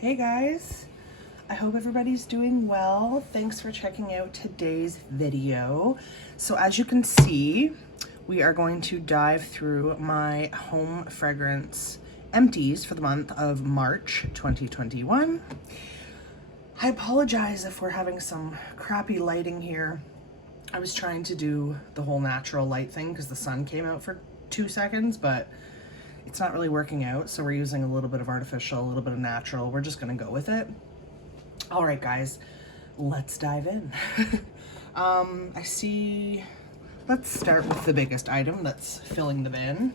Hey guys, I hope everybody's doing well. Thanks for checking out today's video. So as you can see, we are going to dive through my home fragrance empties for the month of March 2021. I apologize if we're having some crappy lighting here. I was trying to do the whole natural light thing because the sun came out for 2 seconds, but it's not really working out, so we're using a little bit of artificial, a little bit of natural. We're just gonna go with it. All right, guys, let's dive in. I see, let's start with the biggest item that's filling the bin.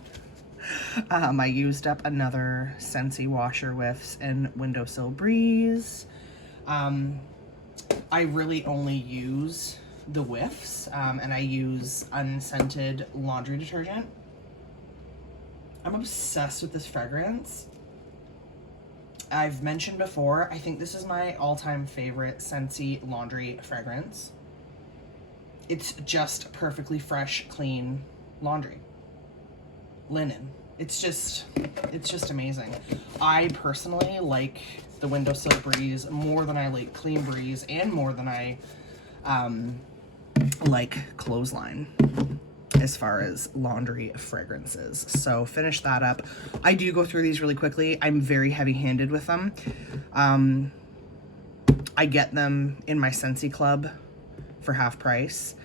I used up another Scentsy washer whiffs in Windowsill Breeze. I really only use the whiffs, and I use unscented laundry detergent. I'm obsessed with this fragrance. I've mentioned before, I think this is my all-time favorite Scentsy laundry fragrance. It's just perfectly fresh, clean laundry. Linen. It's just amazing. I personally like the Windowsill Breeze more than I like Clean Breeze and more than I like Clothesline as far as laundry fragrances. So finish that up. I do go through these really quickly. I'm very heavy-handed with them. I get them in my Scentsy club for half price.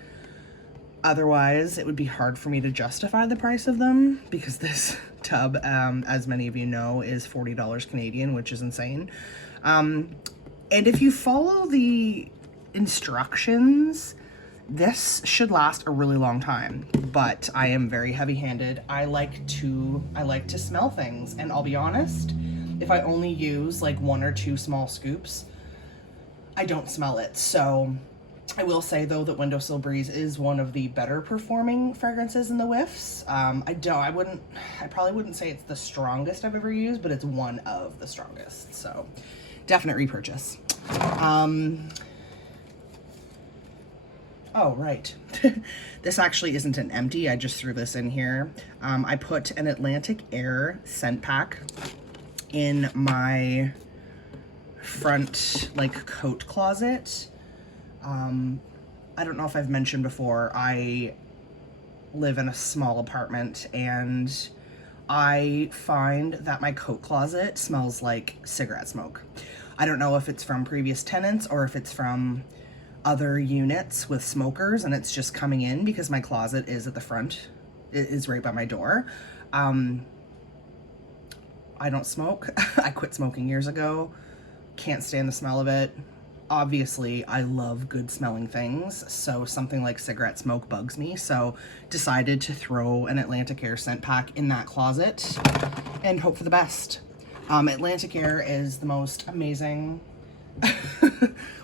Otherwise, it would be hard for me to justify the price of them because this tub, as many of you know, is $40 Canadian, which is insane. And if you follow the instructions, this should last a really long time, but I am very heavy-handed. I like to smell things, and I'll be honest, if I only use like 1 or 2 small scoops, I don't smell it. So I will say though that Windowsill Breeze is one of the better performing fragrances in the whiffs. I probably wouldn't say it's the strongest I've ever used, but it's one of the strongest. So definite repurchase. Oh, right. This actually isn't an empty. I just threw this in here. I put an Atlantic Air scent pack in my front, like, coat closet. I don't know if I've mentioned before, I live in a small apartment and I find that my coat closet smells like cigarette smoke. I don't know if it's from previous tenants or if it's from other units with smokers and it's just coming in because my closet is at the front. It is right by my door. I don't smoke. I quit smoking years ago. Can't stand the smell of it. Obviously, I love good smelling things, so something like cigarette smoke bugs me, so decided to throw an Atlantic Air scent pack in that closet and hope for the best. Atlantic Air is the most amazing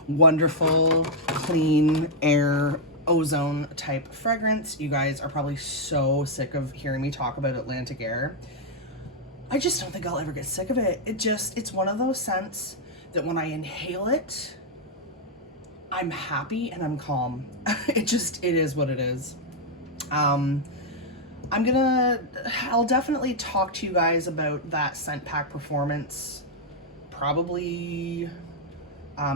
wonderful, clean air, ozone type fragrance. You guys are probably so sick of hearing me talk about Atlantic Air. I just don't think I'll ever get sick of it. It's one of those scents that when I inhale it, I'm happy and I'm calm. It is what it is. I'll definitely talk to you guys about that scent pack performance probably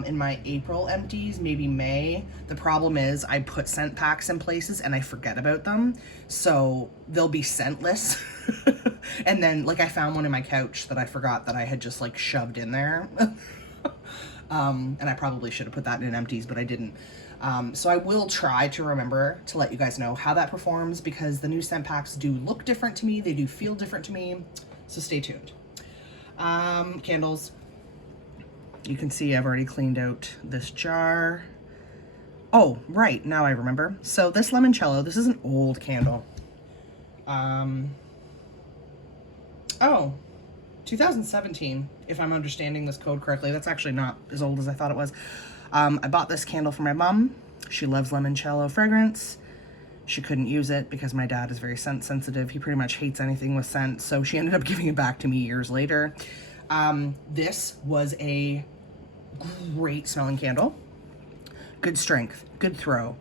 in my April empties, maybe May. The problem is I put scent packs in places and I forget about them, so they'll be scentless. And then, like, I found one in my couch that I forgot that I had just like shoved in there. And I probably should have put that in empties, but I didn't. So I will try to remember to let you guys know how that performs because the new scent packs do look different to me. They do feel different to me. So stay tuned. Candles. You can see I've already cleaned out this jar. Oh, right, now I remember. So this limoncello, this is an old candle. Oh, 2017, if I'm understanding this code correctly. That's actually not as old as I thought it was. I bought this candle for my mom. She loves limoncello fragrance. She couldn't use it because my dad is very scent sensitive. He pretty much hates anything with scent, so she ended up giving it back to me years later. This was a great smelling candle. Good strength, good throw,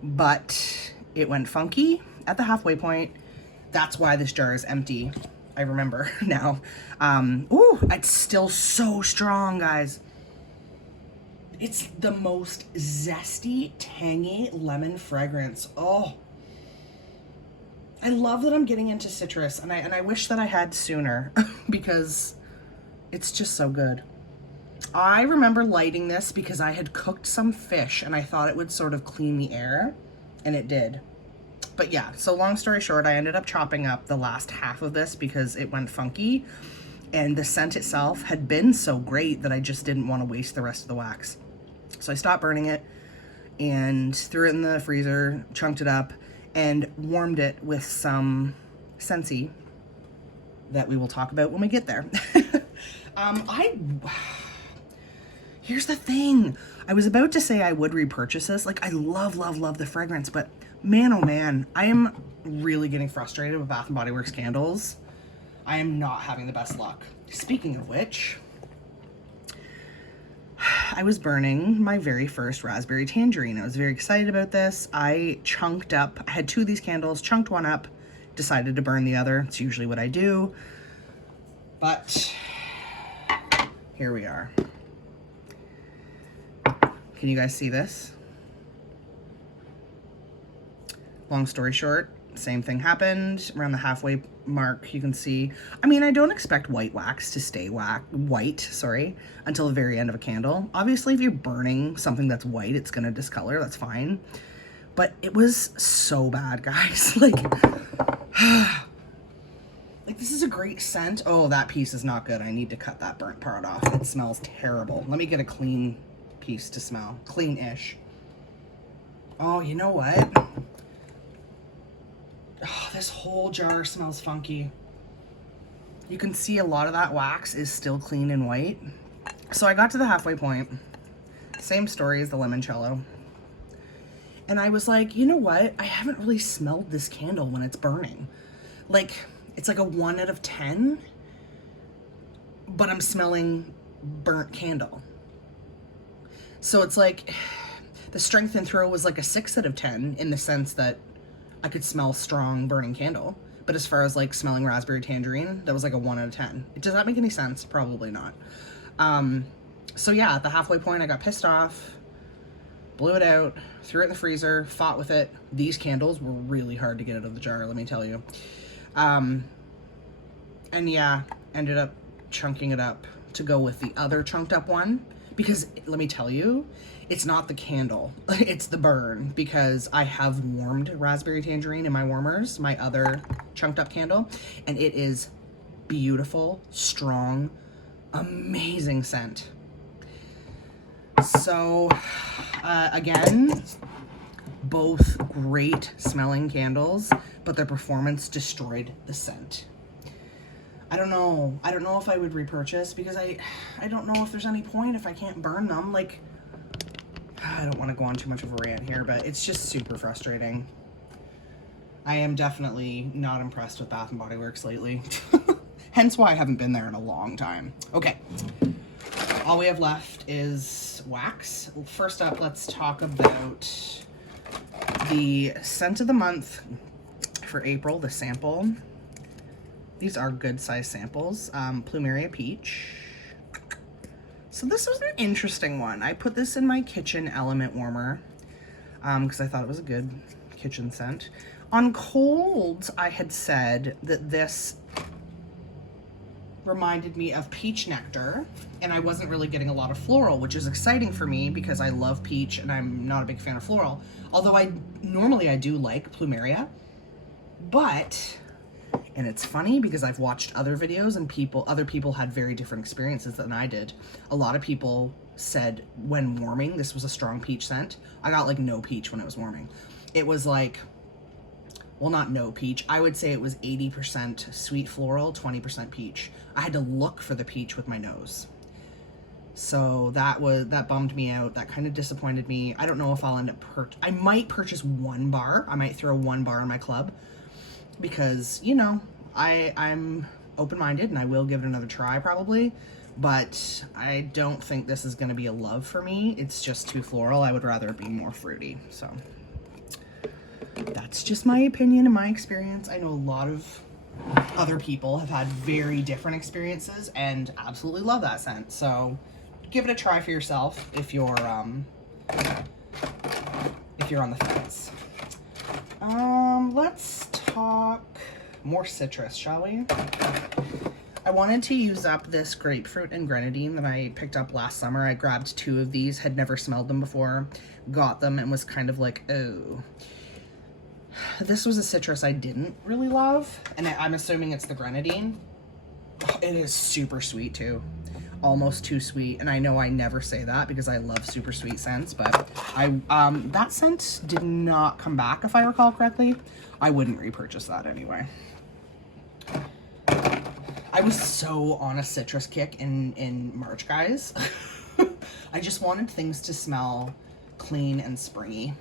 but it went funky at the halfway point. That's why this jar is empty. I remember now. Ooh, it's still so strong, guys. It's the most zesty, tangy lemon fragrance. Oh, I love that I'm getting into citrus, and I wish that I had sooner because it's just so good. I remember lighting this because I had cooked some fish and I thought it would sort of clean the air, and it did. But yeah, so long story short, I ended up chopping up the last half of this because it went funky, and the scent itself had been so great that I just didn't want to waste the rest of the wax. So I stopped burning it and threw it in the freezer, chunked it up, and warmed it with some Scentsy that we will talk about when we get there. Here's the thing. I was about to say I would repurchase this. Like, I love, love, love the fragrance, but man, oh man, I am really getting frustrated with Bath & Body Works candles. I am not having the best luck. Speaking of which, I was burning my very first raspberry tangerine. I was very excited about this. I chunked up, I had 2 of these candles, chunked one up, decided to burn the other. It's usually what I do. But here we are. Can you guys see this? Long story short, same thing happened. Around the halfway mark, you can see, I mean, I don't expect white wax to stay white, until the very end of a candle. Obviously, if you're burning something that's white, it's gonna discolor, that's fine. But it was so bad, guys. Like, this is a great scent. Oh, that piece is not good. I need to cut that burnt part off. It smells terrible. Let me get a clean piece to smell. Clean-ish. Oh, you know what? Oh, this whole jar smells funky. You can see a lot of that wax is still clean and white. So I got to the halfway point. Same story as the limoncello. And I was like, you know what? I haven't really smelled this candle when it's burning. Like, it's like a 1 out of 10, but I'm smelling burnt candle. So it's like, the strength and throw was like a 6 out of 10 in the sense that I could smell strong burning candle. But as far as like smelling raspberry tangerine, that was like a 1 out of 10. Does that make any sense? Probably not. So yeah, at the halfway point, I got pissed off, blew it out, threw it in the freezer, fought with it. These candles were really hard to get out of the jar, let me tell you. And yeah, ended up chunking it up to go with the other chunked up one, because let me tell you, it's not the candle, it's the burn, because I have warmed raspberry tangerine in my warmers, my other chunked up candle, and it is beautiful, strong, amazing scent. So again, both great smelling candles, but their performance destroyed the scent. I don't know if I would repurchase, because I don't know if there's any point if I can't burn them. Like, I don't want to go on too much of a rant here, but it's just super frustrating. I am definitely not impressed with Bath & Body Works lately. Hence why I haven't been there in a long time. Okay, all we have left is wax. First up, let's talk about the scent of the month for April, the sample. These are good size samples. Plumeria Peach. So this was an interesting one. I put this in my kitchen element warmer because I thought it was a good kitchen scent. On cold, I had said that this reminded me of peach nectar, and I wasn't really getting a lot of floral, which is exciting for me because I love peach and I'm not a big fan of floral. Although normally I do like Plumeria, but, and it's funny because I've watched other videos and other people had very different experiences than I did. A lot of people said when warming, this was a strong peach scent. I got like no peach when it was warming. It was like, well, not no peach. I would say it was 80% sweet floral, 20% peach. I had to look for the peach with my nose. So that bummed me out. That kind of disappointed me. I don't know if I'll end up I might purchase 1 bar. I might throw 1 bar in my club because, you know, I'm open-minded and I will give it another try probably, but I don't think this is going to be a love for me. It's just too floral. I would rather it be more fruity. So that's just my opinion and my experience. I know a lot of other people have had very different experiences and absolutely love that scent. So give it a try for yourself if you're on the fence. Let's talk more citrus, shall we? I wanted to use up this grapefruit and grenadine that I picked up last summer. I grabbed 2 of these, had never smelled them before, got them, and was kind of like, oh. This was a citrus I didn't really love, and I'm assuming it's the grenadine. It is super sweet too. Almost too sweet, and I know I never say that because I love super sweet scents, but that scent did not come back if I recall correctly. I wouldn't repurchase that anyway. I was so on a citrus kick in March, guys. I just wanted things to smell clean and springy.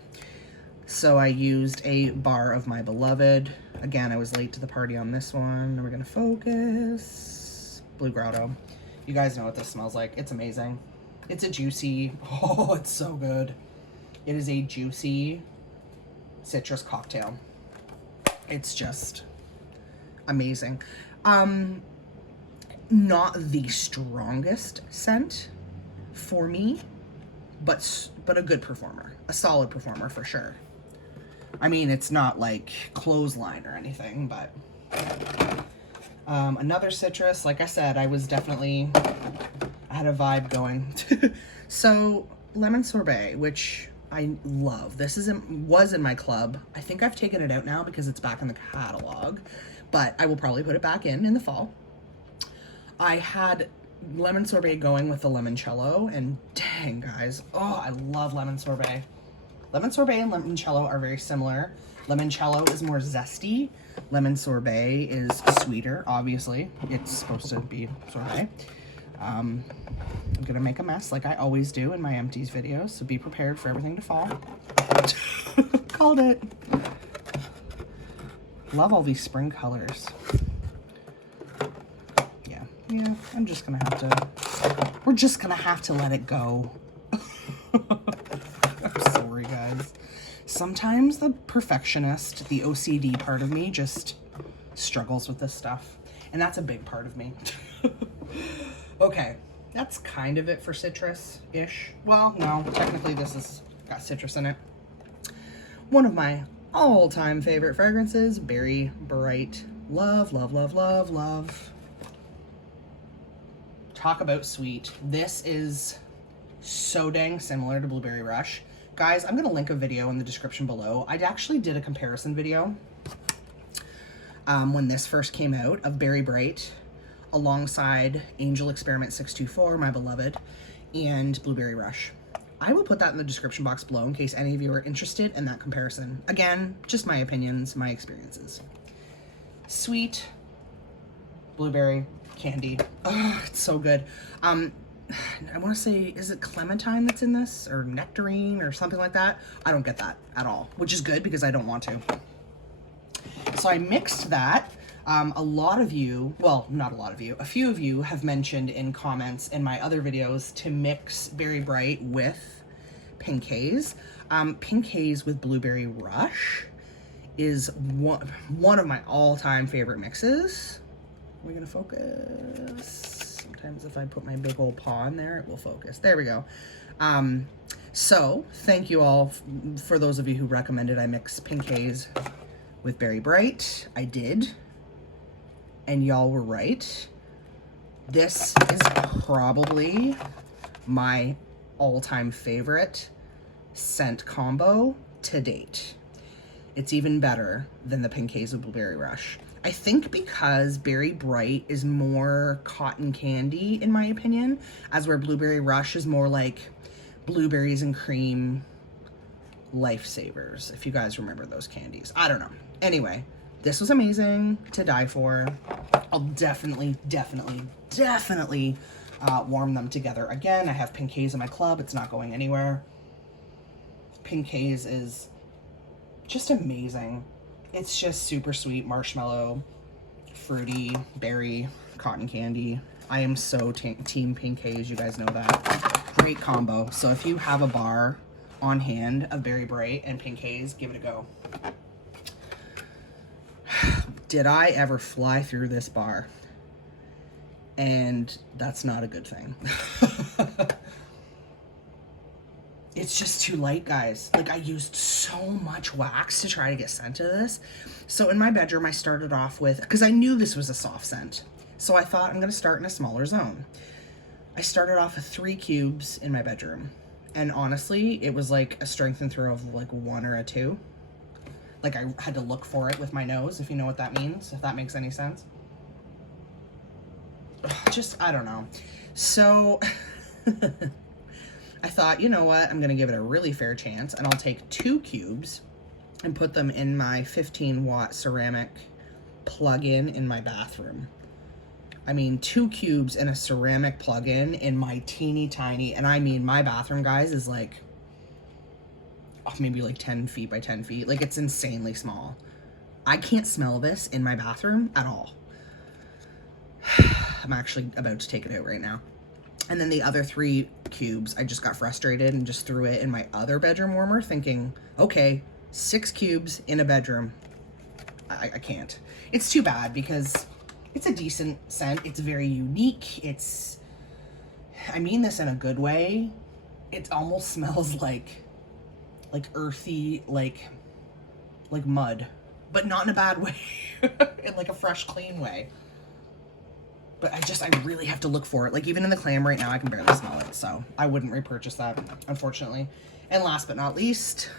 So I used a bar of My Beloved. Again, I was late to the party on this one. We're gonna focus. Blue Grotto. You guys know what this smells like. It's amazing. It's a juicy, oh, it's so good. It is a juicy citrus cocktail. It's just amazing. Not the strongest scent for me, but a good performer, a solid performer for sure. I mean, it's not like clothesline or anything, but another citrus. Like I said, I had a vibe going. So lemon sorbet, which I love. This was in my club. I think I've taken it out now because it's back in the catalog, but I will probably put it back in the fall. I had lemon sorbet going with the limoncello, and dang, guys, oh, I love lemon sorbet. Lemon sorbet and limoncello are very similar. Limoncello is more zesty. Lemon sorbet is sweeter, obviously. It's supposed to be sorbet. I'm gonna make a mess like I always do in my Empties videos, so be prepared for everything to fall. Called it. Love all these spring colors. Yeah, we're just gonna have to let it go. I'm sorry, guys. Sometimes the perfectionist, the OCD part of me just struggles with this stuff. And that's a big part of me. Okay, that's kind of it for citrus-ish. Well, no, technically this has got citrus in it. One of my all-time favorite fragrances, Berry Bright. Love, love, love, love, love. Talk about sweet. This is so dang similar to Blueberry Rush. Guys, I'm gonna link a video in the description below. I actually did a comparison video when this first came out of Berry Bright alongside Angel Experiment 624, My Beloved, and Blueberry Rush. I will put that in the description box below in case any of you are interested in that comparison. Again, just my opinions, my experiences. Sweet, blueberry, candy. Oh, it's so good. I want to say, is it clementine that's in this, or nectarine or something like that? I don't get that at all, which is good because I don't want to. So I mixed that. A lot of you, well, not a lot of you, a few of you have mentioned in comments in my other videos to mix Berry Bright with Pink Haze. Pink Haze with Blueberry Rush is one of my all-time favorite mixes. We're gonna focus. Sometimes if I put my big old paw in there, it will focus. There we go. So thank you all for those of you who recommended I mix Pink Haze with Berry Bright. I did, and y'all were right. This is probably my all-time favorite scent combo to date. It's even better than the Pink Haze with Blueberry Rush. I think because Berry Bright is more cotton candy, in my opinion, as where Blueberry Rush is more like blueberries and cream lifesavers, if you guys remember those candies. I don't know. Anyway, this was amazing to die for. I'll definitely warm them together again. I have Pink Haze in my club. It's not going anywhere. Pink Haze is just amazing. It's just super sweet, marshmallow, fruity, berry, cotton candy. I am so team Pink Haze, you guys know that. Great combo. So if you have a bar on hand of Berry Bright and Pink Haze, give it a go. did I ever fly through this bar? And that's not a good thing. It's just too light, guys. Like, I used so much wax to try to get scent to this. So in my bedroom, I started off with, because I knew this was a soft scent, so I thought I'm going to start in a smaller zone. I started off with 3 cubes in my bedroom. And honestly, it was like a strength and throw of like 1 or a 2. Like, I had to look for it with my nose, if you know what that means, if that makes any sense. Just, I don't know. So I thought, you know what, I'm gonna give it a really fair chance, and I'll take 2 cubes and put them in my 15-watt ceramic plug-in in my bathroom. I mean, 2 cubes and a ceramic plug-in in my teeny tiny, and I mean, my bathroom, guys, is like, maybe like 10 feet by 10 feet. Like, it's insanely small. I can't smell this in my bathroom at all. I'm actually about to take it out right now. And then the other 3 cubes, I just got frustrated and just threw it in my other bedroom warmer, thinking, okay, 6 cubes in a bedroom. I can't. It's too bad because it's a decent scent. It's very unique. It's, I mean this in a good way. It almost smells like earthy, like mud, but not in a bad way, in like a fresh, clean way. But I really have to look for it. Like, even in the clam right now, I can barely smell it. So I wouldn't repurchase that, unfortunately. And last but not least,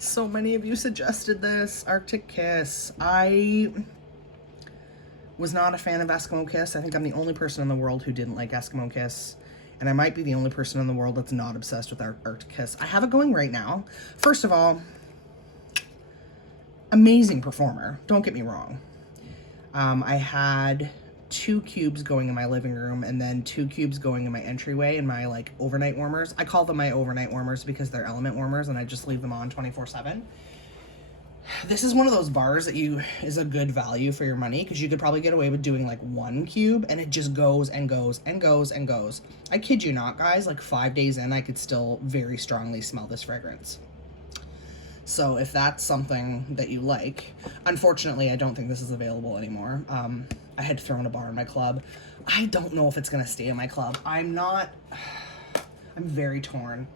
so many of you suggested this, Arctic Kiss. I was not a fan of Eskimo Kiss. I think I'm the only person in the world who didn't like Eskimo Kiss. And I might be the only person in the world that's not obsessed with Arctic Kiss. I have it going right now. First of all, amazing performer. Don't get me wrong. I had 2 cubes going in my living room and then 2 cubes going in my entryway in my like overnight warmers. I call them my overnight warmers because they're element warmers and I just leave them on 24/7. This is one of those bars that is a good value for your money because you could probably get away with doing like 1 cube and it just goes and goes and goes and goes. I kid you not, guys, like 5 days in, I could still very strongly smell this fragrance. So if that's something that you like, unfortunately, I don't think this is available anymore. I had thrown a bar in my club. I don't know if it's going to stay in my club. I'm very torn.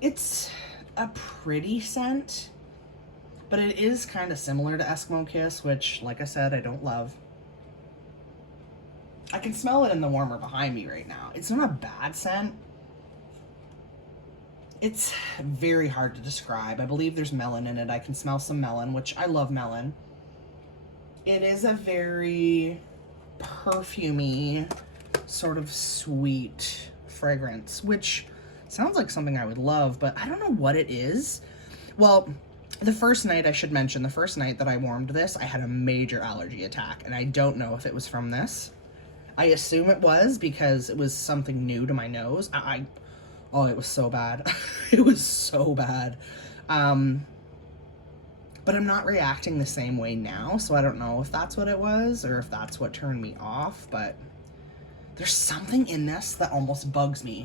It's a pretty scent, but it is kind of similar to Eskimo Kiss, which, like I said, I don't love. I can smell it in the warmer behind me right now. It's not a bad scent. It's very hard to describe. I believe there's melon in it. I can smell some melon, which I love melon. It is a very perfumey, sort of sweet fragrance, which sounds like something I would love, but I don't know what it is. Well, the first night, I should mention, the first night that I warmed this, I had a major allergy attack, and I don't know if it was from this. I assume it was because it was something new to my nose. Oh, it was so bad. It was so bad. But I'm not reacting the same way now, so I don't know if that's what it was or if that's what turned me off, but there's something in this that almost bugs me.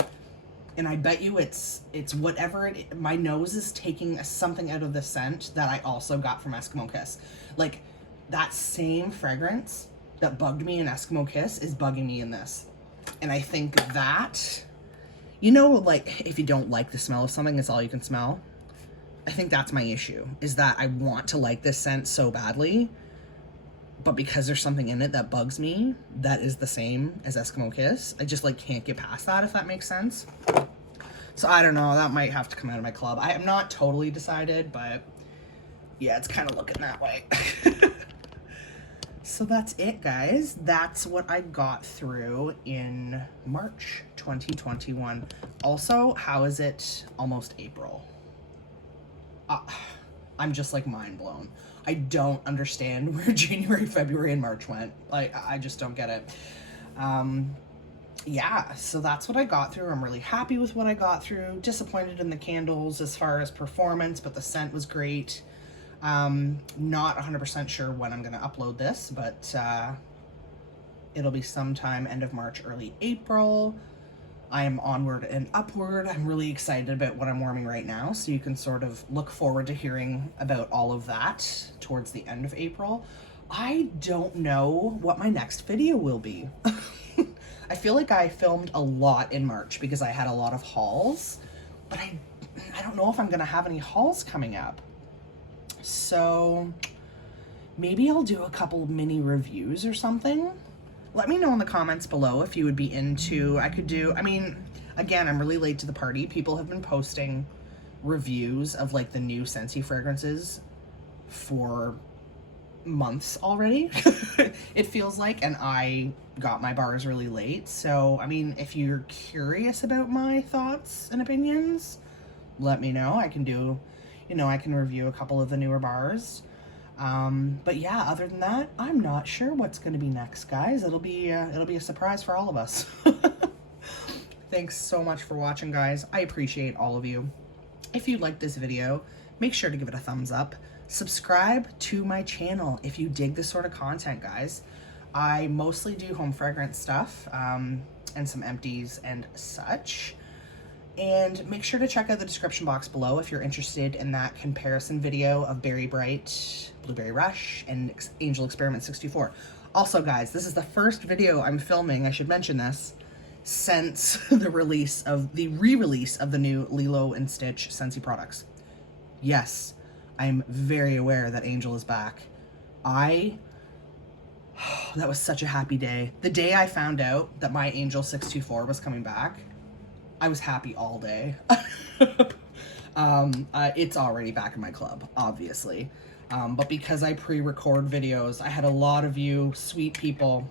And I bet you it's whatever it is. My nose is taking something out of the scent that I also got from Eskimo Kiss. Like, that same fragrance that bugged me in Eskimo Kiss is bugging me in this. And I think that, you know, like, if you don't like the smell of something, it's all you can smell. I think that's my issue, is that I want to like this scent so badly, but because there's something in it that bugs me that is the same as Eskimo Kiss, I just, like, can't get past that, if that makes sense. So I don't know, that might have to come out of my club. I am not totally decided, but yeah, it's kind of looking that way. So that's it, guys. That's what I got through in March 2021. Also, how is it almost April? I'm just, like, mind blown. I don't understand where January, February, and March went. Like, I just don't get it. Yeah, so that's what I got through. I'm really happy with what I got through. Disappointed in the candles as far as performance, but the scent was great. Not 100% sure when I'm going to upload this, but it'll be sometime end of March, early April. I am onward and upward. I'm really excited about what I'm warming right now, so you can sort of look forward to hearing about all of that towards the end of April. I don't know what my next video will be. I feel like I filmed a lot in March because I had a lot of hauls, but I don't know if I'm gonna have any hauls coming up. So maybe I'll do a couple mini reviews or something. Let me know in the comments below if you would be into, I mean, again, I'm really late to the party. People have been posting reviews of like the new Scentsy fragrances for months already. It feels like, and I got my bars really late. So, I mean, if you're curious about my thoughts and opinions, let me know. I can do, I can review a couple of the newer bars. But yeah, other than that, I'm not sure what's going to be next, guys. It'll be a surprise for all of us. Thanks so much for watching, guys. I appreciate all of you. If you liked this video, make sure to give it a thumbs up. Subscribe to my channel if you dig this sort of content, guys. I mostly do home fragrance stuff, and some empties and such. And make sure to check out the description box below if you're interested in that comparison video of Berry Bright, Blueberry Rush, and Angel Experiment 64. Also, guys, this is the first video I'm filming, I should mention this, since the re-release of the new Lilo & Stitch Scentsy products. Yes, I'm very aware that Angel is back. That was such a happy day. The day I found out that my Angel 624 was coming back, I was happy all day. It's already back in my club, obviously. But because I pre-record videos, I had a lot of you sweet people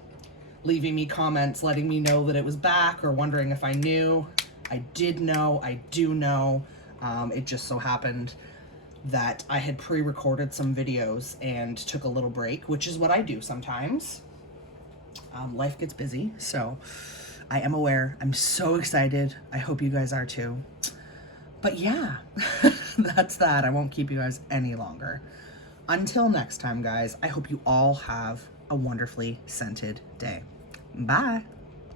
leaving me comments, letting me know that it was back or wondering if I knew. I did know, I do know. It just so happened that I had pre-recorded some videos and took a little break, which is what I do sometimes. Life gets busy, so I am aware. I'm so excited. I hope you guys are too. But yeah, that's that. I won't keep you guys any longer. Until next time, guys, I hope you all have a wonderfully scented day. Bye.